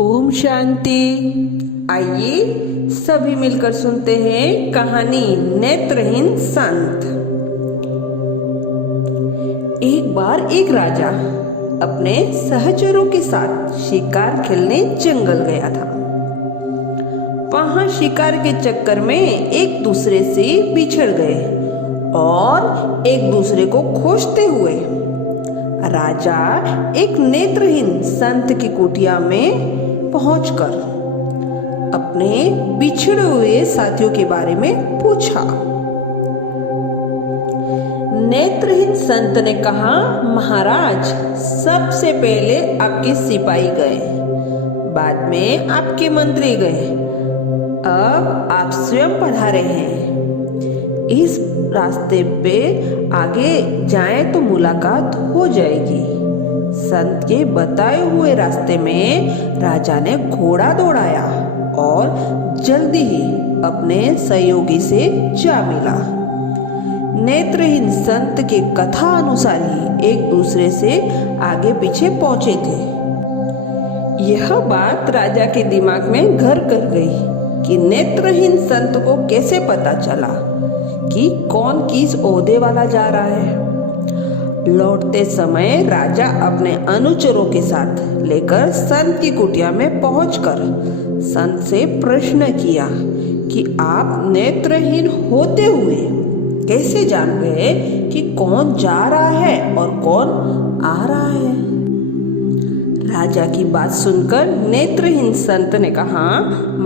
ओम शांति। आइए सभी मिलकर सुनते हैं कहानी नेत्रहीन संत। एक बार एक राजा अपने सहचरों के साथ शिकार खेलने जंगल गया था। वहां शिकार के चक्कर में एक दूसरे से बिछड़ गए और एक दूसरे को खोजते हुए राजा एक नेत्रहीन संत की कुटिया में पहुंचकर अपने बिछड़े हुए साथियों के बारे में पूछा। नेत्रहीन संत ने कहा, महाराज, सबसे पहले आपके सिपाही गए, बाद में आपके मंत्री गए, अब आप स्वयं पधारे हैं। इस रास्ते पे आगे जाएं तो मुलाकात हो जाएगी। संत के बताए हुए रास्ते में राजा ने घोड़ा दौड़ाया और जल्दी ही अपने सहयोगी से जा मिला। नेत्रहीन संत के कथा अनुसार ही एक दूसरे से आगे पीछे पहुंचे थे। यह बात राजा के दिमाग में घर कर गई कि नेत्रहीन संत को कैसे पता चला कि कौन किस ओहदे वाला जा रहा है। लौटते समय राजा अपने अनुचरों के साथ लेकर संत की कुटिया में पहुंचकर संत से प्रश्न किया कि आप नेत्रहीन होते हुए कैसे जान गए कि कौन जा रहा है और कौन आ रहा है। राजा की बात सुनकर नेत्रहीन संत ने कहा,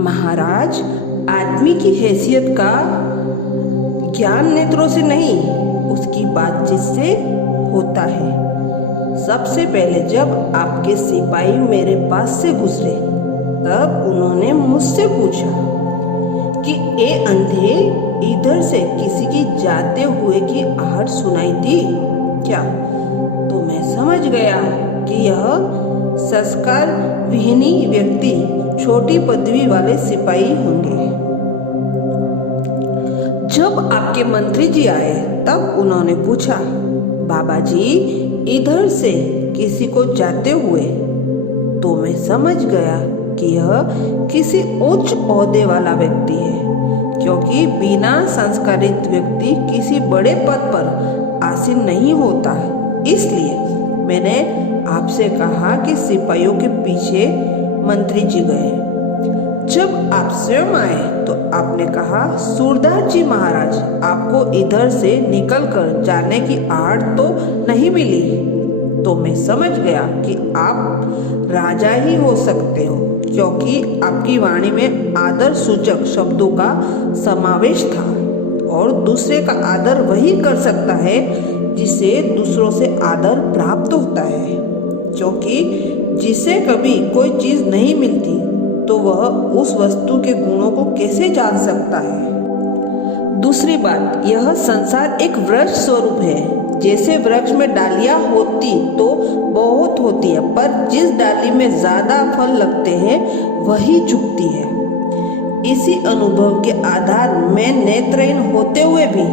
महाराज, आदमी की हैसियत का ज्ञान नेत्रों से नहीं, उसकी बातचीत से होता है। सबसे पहले जब आपके सिपाही मेरे पास से गुजरे तब उन्होंने मुझसे पूछा कि ए अंधे, इधर से किसी की जाते हुए की आहट सुनाई दी क्या? तो मैं समझ गया कि यह संस्कार विहीनी व्यक्ति छोटी पदवी वाले सिपाही होंगे। जब आपके मंत्री जी आए तब उन्होंने पूछा, बाबा जी, इधर से किसी को जाते हुए? तो मैं समझ गया कि यह किसी उच्च ओहदे वाला व्यक्ति है, क्योंकि बिना संस्कारित व्यक्ति किसी बड़े पद पर आसीन नहीं होता। इसलिए मैंने आपसे कहा कि सिपाहियों के पीछे मंत्री जी गए। जब आप स्वयं आए तो आपने कहा, सूरदास जी महाराज, आपको इधर से निकलकर जाने की आहट तो नहीं मिली। तो मैं समझ गया कि आप राजा ही हो सकते हो, क्योंकि आपकी वाणी में आदर सूचक शब्दों का समावेश था, और दूसरे का आदर वही कर सकता है जिसे दूसरों से आदर प्राप्त होता है, क्योंकि जिसे कभी कोई चीज नहीं मिलती तो वह उस वस्तु के गुणों को कैसे जान सकता है। दूसरी बात, यह संसार एक वृक्ष स्वरूप है। जैसे वृक्ष में डालियां होती तो बहुत होती है, पर जिस डाली में ज्यादा फल लगते हैं वही झुकती है। इसी अनुभव के आधार में नेत्रहीन होते हुए भी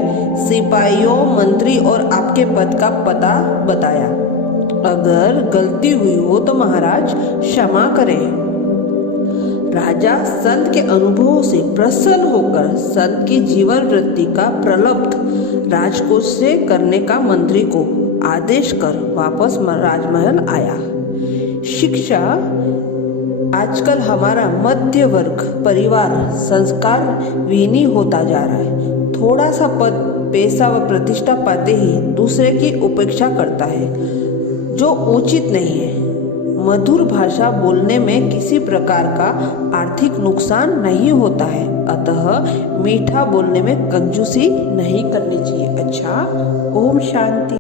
सिपाहियों, मंत्री और आपके पद का पता बताया। अगर गलती हुई हो तो महाराज क्षमा करें। राजा संत के अनुभवों से प्रसन्न होकर संत की जीवन वृत्ति का प्रलब्ध राजकोष से करने का मंत्री को आदेश कर वापस राजमहल आया। शिक्षा, आजकल हमारा मध्य वर्ग परिवार संस्कार विहीन होता जा रहा है। थोड़ा सा पद, पैसा व प्रतिष्ठा पाते ही दूसरे की उपेक्षा करता है, जो उचित नहीं है। मधुर भाषा बोलने में किसी प्रकार का आर्थिक नुकसान नहीं होता है, अतः मीठा बोलने में कंजूसी नहीं करनी चाहिए। अच्छा, ओम शांति।